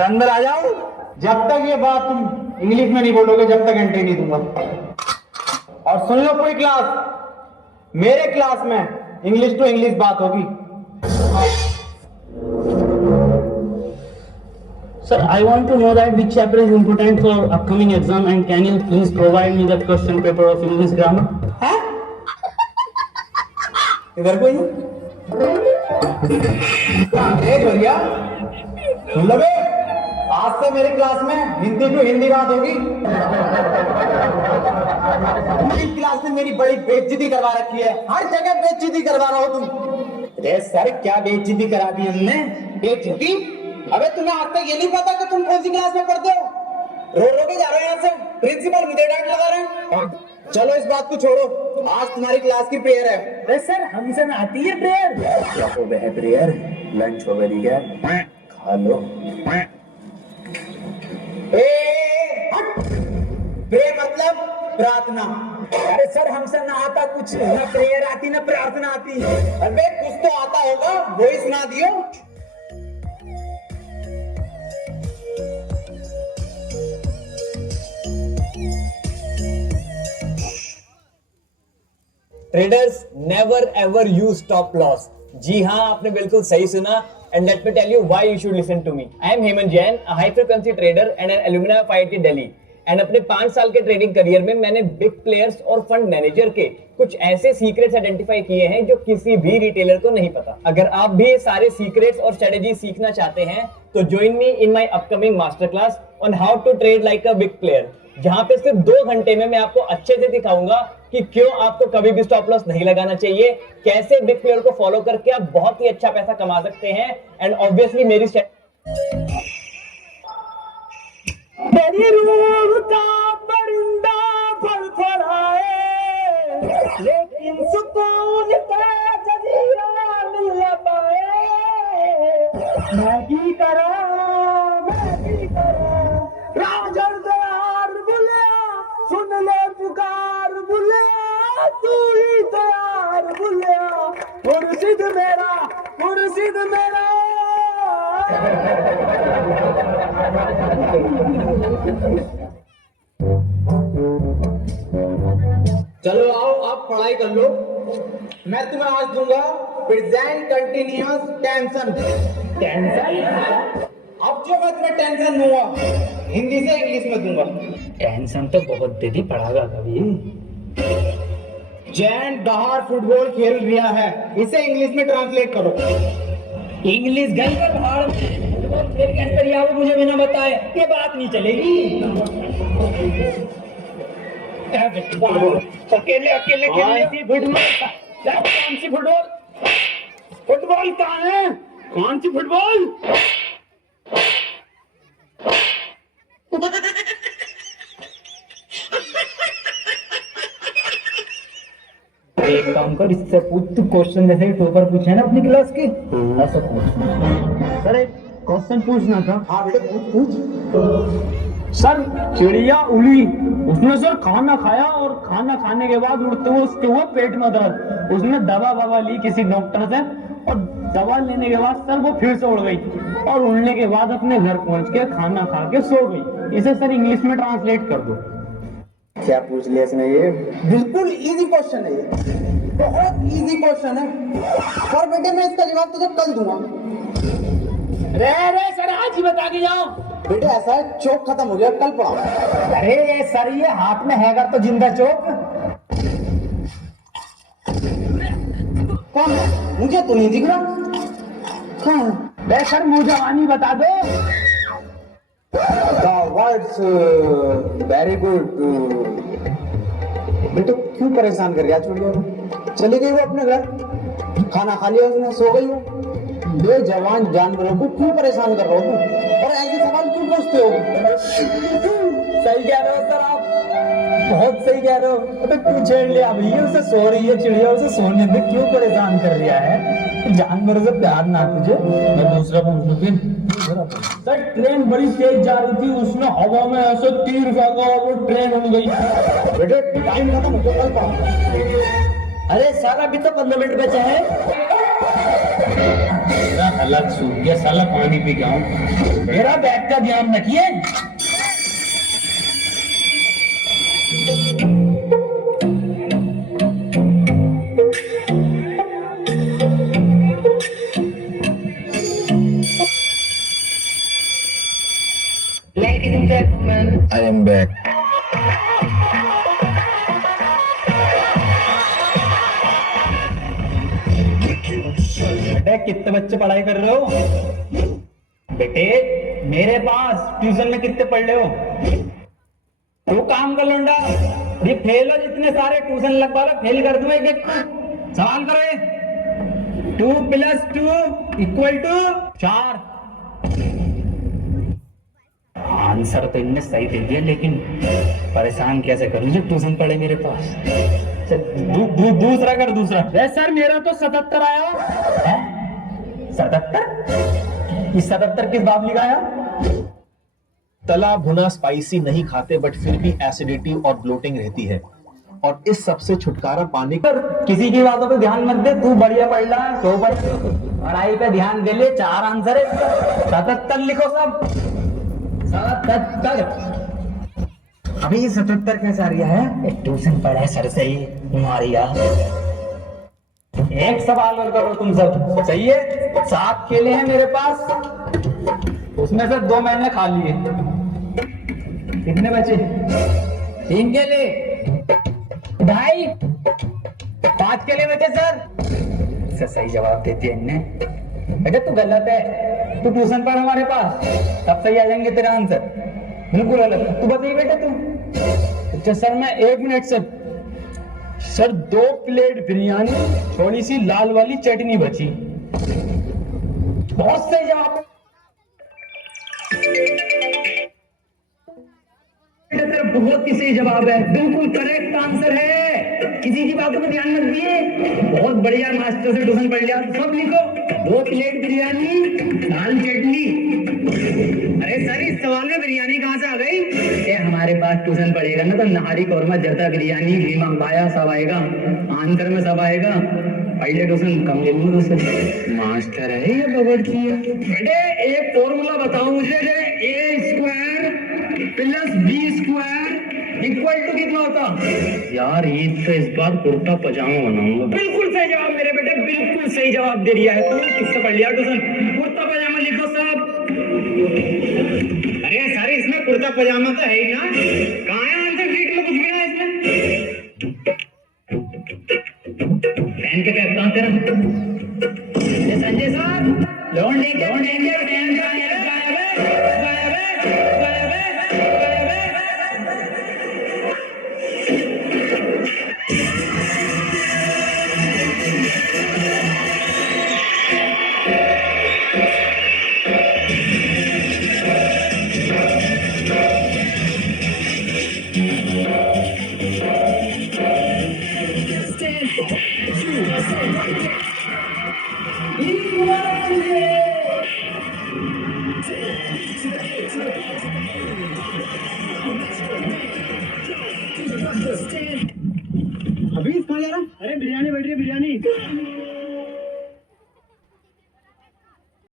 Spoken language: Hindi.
सर अंदर आ जाओ। जब तक ये बात तुम इंग्लिश में नहीं बोलोगे जब तक एंट्री नहीं दूंगा। और सुन लो पूरी क्लास, मेरे क्लास में इंग्लिश टू इंग्लिश बात होगी। Sir, I want to know that which chapter is important for upcoming exam and can you please provide me that question paper of English grammar? हैं? इधर कोई भैया सुन लो बे, आज से मेरी क्लास में हिंदी टू हिंदी बात होगी। मेरी क्लास में मेरी बड़ी बेइज्जती करवा रखी है, हर जगह बेइज्जती करवा रहा हो तुम। अरे सर क्या बेइज्जती करा दी हमने? बेइज्जती? अबे तुम्हें आज तक ये नहीं पता कि तुम कौन सी क्लास में पढ़ते हो? रो रो के जा रहे हो यहाँ से, प्रिंसिपल मुझे डांट लगा रहे हैं। चलो इस बात को छोड़ो, आज तुम्हारी क्लास की प्रेयर है। अरे सर हमसे ना आती है प्रेयर। क्या हो गया प्रेयर? लंच हो गई क्या? खा लो। प्रेयर मतलब प्रार्थना। अरे सर हमसे ना आता कुछ, ना प्रेयर आती ना प्रार्थना आती। अबे कुछ तो आता होगा, वो ही सुना दियो। Traders never ever use stop loss. जी हाँ, आपने बिल्कुल सही सुना। And let me tell you why you should listen to me. I am Hemant Jain, a high frequency trader and an alumna of IIT Delhi. And अपने 5 साल के ट्रेडिंग करियर में मैंने बिग प्लेयर्स और फंड मैनेजर के कुछ ऐसे सीक्रेट्स आइडेंटिफाई किए हैं जो किसी भी रिटेलर को नहीं पता। अगर आप भी ये सारे सीक्रेट्स और स्ट्रेटेजी सीखना चाहते हैं तो join me in my upcoming master class on how to trade like a big player, जहां पे सिर्फ 2 घंटे में मैं आपको अच्छे से दिखाऊंगा कि क्यों आपको कभी भी स्टॉप लॉस नहीं लगाना चाहिए, कैसे बिग प्लेयर को फॉलो करके आप बहुत ही अच्छा पैसा कमा सकते हैं। एंड ऑब्वियसली मेरी परिंदा फड़फड़ाए, लेकिन सुकून का जजीरा मिल न पाए। मैगी करो राजन दयार बुलिया, सुन ले पुकार बुलिया, तू ही तैयार बुलिया, मुर्शिद मेरा मुर्शिद मेरा। चलो आओ आप पढ़ाई कर लो। मैं तुम्हें आज दूंगा प्रेजेंट कंटिन्यूअस टेंशन। टेंशन? अब जो मैं तुम्हें टेंशन दूंगा हिंदी से इंग्लिश में दूंगा। टेंशन तो बहुत दे दी, पढ़ागा कभी। जैन बाहर फुटबॉल खेल रहा है, इसे इंग्लिश में ट्रांसलेट करो। इंग्लिश गई है भाड़ में, फिर कैसे रिया वो मुझे बिना बताए ये बात नहीं चलेगी। अकेले अकेले खेलने की फुटबॉल, कौन सी फुटबॉल? फुटबॉल कहाँ है? कौन सी फुटबॉल? एक काम कर, इससे पूछ तू क्वेश्चन जैसे टॉपर पूछे ना अपनी क्लास के, ऐसा पूछ। सर एक क्वेश्चन पूछना था। हाँ बेटे पूछ। सर चिड़िया उड़ी, उसने सर खाना खाया और खाना खाने के बाद उड़ते हुए उसके हुआ पेट में दर्द। उसने दवा ली किसी डॉक्टर से और दवा लेने के बाद सर वो फिर से उड़ गई और उड़ने के बाद अपने घर पहुंच के खाना खा के सो गई। इसे सर इंग्लिश में ट्रांसलेट कर दो। क्या पूछ लिया इसने? ये बिल्कुल इजी क्वेश्चन है, ये बहुत इजी क्वेश्चन है। और बेटे मैं इसका जवाब तुझे कल दूंगा। रे सर आज ही बता के जाओ। बेटे ऐसा है, चौक खत्म हो गया, कल पढ़ाओ। अरे ये सर ये हाथ में हैगा तो जिंदा चौक। कौन है? मुझे तो नहीं दिख रहा। कौन? सर मुंह जवानी बता दो। The words very good। बेटे क्यों परेशान कर रही है चुड़िया को? चली गई वो अपने घर, खाना खा लिया उसने, सो गई वो। बेजवान जानवरों को क्यों परेशान कर रहे हो तुम? और ऐसे सवाल क्यों पूछते हो? सही कह रहे हो सर आप, बहुत सही कह रहे हो। अबे क्यों छेड़ लिया भैया? उसे सो रही है चिड़िया, उसे सोने दे, क्यों परेशान कर रहा है? जानवरों से प्यार ना तुझे? मैं दूसरा पूछ लूं फिर। सर ट्रेन बड़ी तेज जा रही थी, उसने हवा में ऐसे तीर फेंका और वो ट्रेन उड़ गई। बेटे टाइम खत्म हो गया, कल पढ़ाओ। अरे सर अभी तो 15 मिनट बचे हैं। साला सूख गया, साला पानी पी के आऊं। मेरा बैग का ध्यान रखिए। Ladies and gentlemen, I am back. बेटे कितने बच्चे पढ़ाई कर रहे हो? बेटे मेरे पास ट्यूशन में कितने पढ़ रहे हो? तू काम कर लौंडा, ये फेल हो जितने सारे ट्यूशन लगवा लो, फेल कर दूं एक एक को। सवाल करो ये। 2 + 2 = 4। आंसर तो इनने सही दे दिया, लेकिन परेशान कैसे करूं जो ट्यूशन पढ़े मेरे पास। दूसरा कर दूसरा। सर मेरा तो 77 आया। 77? इस 77 किस बात लिखा आया? तला भुना स्पाइसी नहीं खाते बट फिर भी एसिडिटी और ब्लोटिंग रहती है, और इस सब से छुटकारा पाने का किसी की बातों पे ध्यान मत दे, तू बढ़िया पढ़ रहा है तो पढ़ाई पे ध्यान दे ले। 4 आंसर है, 77 लिखो सब। 77। अभी 77 कैसे आ रहा है? ट्यूशन पढ़ा है सर से ही मारिया। एक सवाल और करो तुम सब, सही है? 7 केले हैं मेरे पास, उसमें से 2 मैंने खा लिए, कितने बचे? 3 केले। ढाई। 5 केले बचे सर। सही जवाब देती है इनने। बेटा तू गलत है, तू ट्यूशन पढ़ हमारे पास, तब सही आ जाएंगे तेरे आंसर। बिल्कुल गलत। तू बताइए बेटा तू। अच्छा सर मैं 1 मिनट सर 2 प्लेट बिरयानी, थोड़ी सी लाल वाली चटनी बची। बहुत सही जवाब सर, बहुत ही सही जवाब है, बिल्कुल करेक्ट आंसर है। किसी की बातों पर ध्यान मत दिए। बहुत बढ़िया मास्टर से ट्यूशन पढ़ लिया। सब लिखो, 2 प्लेट बिरयानी, लाल चटनी। अरे सर इस सवाल में बिरयानी कहाँ से आ गई? ये हमारे पास ट्यूशन पढ़ेगा ना तो नहारी कौरमा जरदा बिरयानी भीमा बाया सब आएगा, आंसर में सब आएगा। पहले ट्यूशन कम ले लूँ तो मास्टर है या बगड़ की है? बेटे एक फॉर्मूला बताओ मुझे, A² + B² = कितना होता? यार ईद पे इस बार कुर्ता पजामा बनाऊंगा। बिल्कुल सही जवाब मेरे बेटे, बिल्कुल सही जवाब दे दिया है। तुम किससे पढ़ लिया ट्यूशन? कुर्ता पजामा लिखो सब। अरे सारे इसमें कुर्ता पजामा तो है ही ना, कहाँ है आंसर शीट में? कुछ भी ना इसमें। पेन के पैर कहाँ तेरा? संजय साहब लोन लेंगे पेन का गायब है। अभी कहाँ जा रहा? अरे बिरयानी बैठ रही है, बिरयानी।